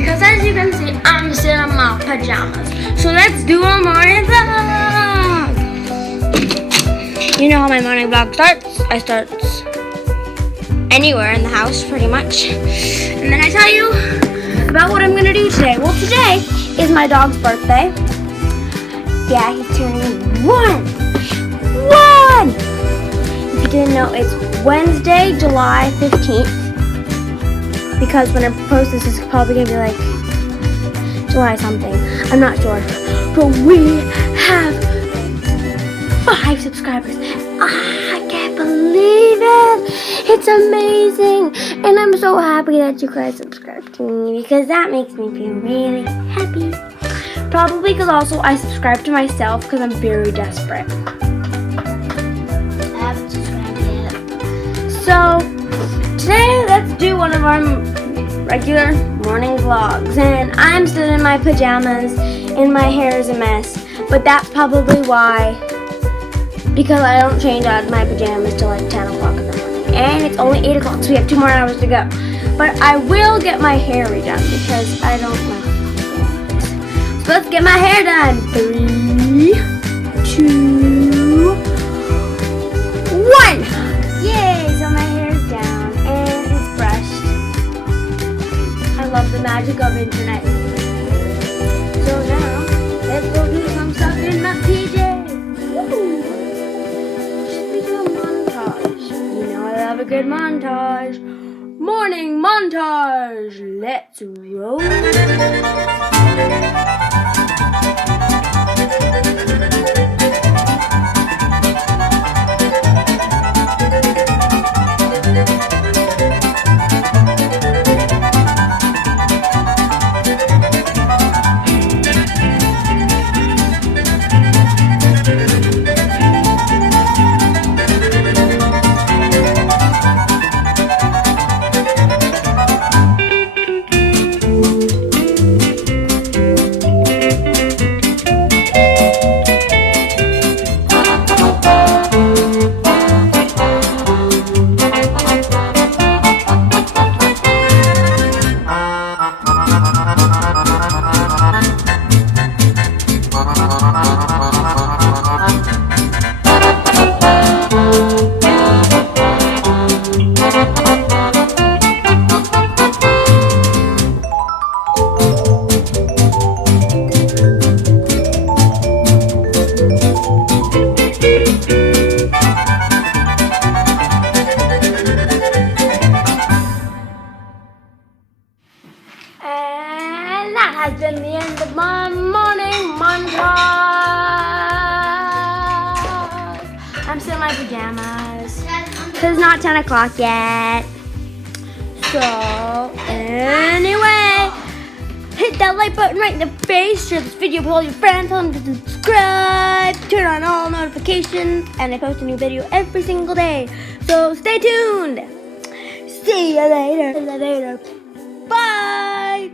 because as you can see, I'm still in my pajamas. So let's do a morning vlog. You know how my morning vlog starts? I start anywhere in the house, pretty much. And then I tell you about what I'm gonna do today. Well, today is my dog's birthday. Yeah, he's turning one. If you didn't know, it's Wednesday, July 15th. Because when I post this, it's probably gonna be like July something. I'm not sure. But we have 5 subscribers. I can't believe it. It's amazing. And I'm so happy that you guys subscribe to me because that makes me feel really happy. Probably because also I subscribe to myself because I'm very desperate. I haven't subscribed yet. So today let's do one of our regular morning vlogs. And I'm still in my pajamas and my hair is a mess. But that's probably why. Because I don't change out of my pajamas till like 10 o'clock in the morning. And it's only 8 o'clock, so we have 2 more hours to go. But I will get my hair redone because I don't know. So let's get my hair done. 3, 2, 1. Yay! So my hair's down and it's brushed. I love the magic of internet. So now, let's go do some stuff in my PJs. Woo! Have a good montage. Morning montage. Let's roll. Has been the end of my morning montage. I'm still in my pajamas because it's not 10 o'clock yet. So anyway, hit that like button right in the face, share this video with all your friends, tell them to subscribe, turn on all notifications, and I post a new video every single day. So stay tuned. See you later. Bye.